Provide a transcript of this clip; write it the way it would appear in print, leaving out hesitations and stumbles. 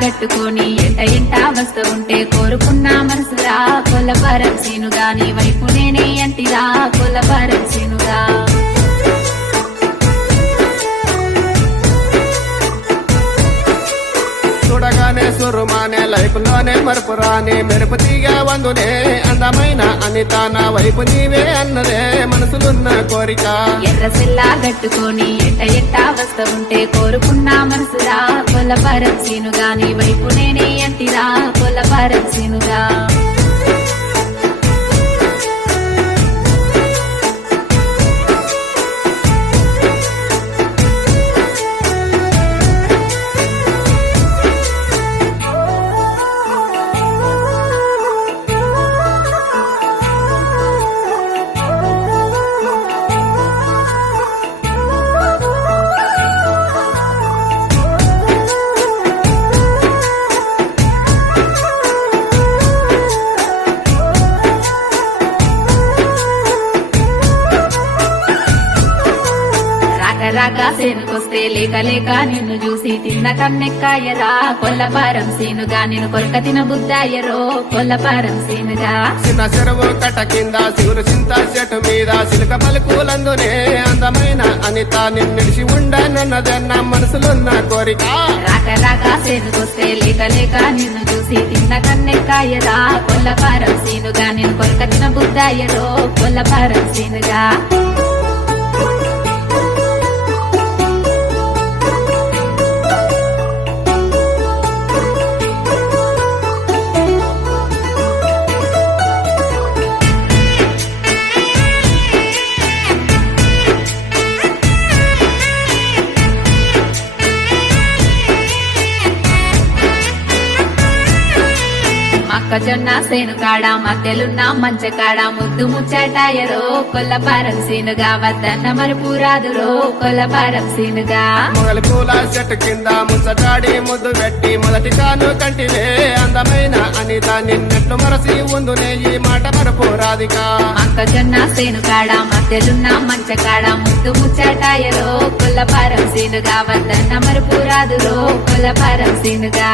గట్టుకొని ఎంట ఎంట వస్తూ ఉంటే కోరుకున్న మనసురా కొల్లపారం సీనుగా నీ వైపు నేనే అంటిరా కొల్లపారం సీనుగా చూడగానే సురుమానే లైపులోనే మరుపురాని మెరుపు తీగా వందునే అందమైన అనిత నా వైపు నీవే అన్నదే మనసులున్న కోరిక ఎర్ర సెల్లా గట్టుకొని ఎంట ఎంట వస్తూ ఉంటే కోరుకున్న మనసురా కొల్లపారం సీనుగా నీ వైపు నేనే అంటిరా కొల్లపారం సీనుగా రాగా సేనుకొస్తే లేక లేక నిన్ను చూసి తిన్న కన్నెక్కాయరా కొల్లపారం సీనుగా నేను కొరక తిన బుద్ధాయరో కొల్లపారం సీనుగా చిన్న చెరువు కట్ట కింద శివురు చింత చెట్టు మీద సిలుక పలుకులందునే అందమైన అనిత నిన్నిడిచి ఉండనన్నదన్న మనసులున్న కోరిక రాగా సేనుకొస్తే లేక లేక నిన్ను చూసి తిన్న కన్నెక్కాయరా కొల్లపారం సీనుగా నేను కొరక తిన బుద్ధాయరో కొల్లపారం సీనుగా మొక్కజొన్న సేను కాడ మధ్యలున్న మంచకాడ ముద్దు ముచ్చటాయరో కొల్లపారం సీనుగా వద్దన్న మరుపురాదురో కొల్లపారం సీనుగా మొగలి పూల చెట్టు కింద ముచ్చటాడి ముద్దు పెట్టి మొదటి కాను కంటివే అందమైన అనిత నిన్నట్లు మరసి ఉందునే ఈ మాట మరపు రాధిక మొక్కజొన్న సేను కాడ మధ్యలున్న మంచకాడ ముద్దు ముచ్చటాయరో కొల్లపారం సీనుగా వద్దన్న మరుపురాదురో కొల్లపారం సీనుగా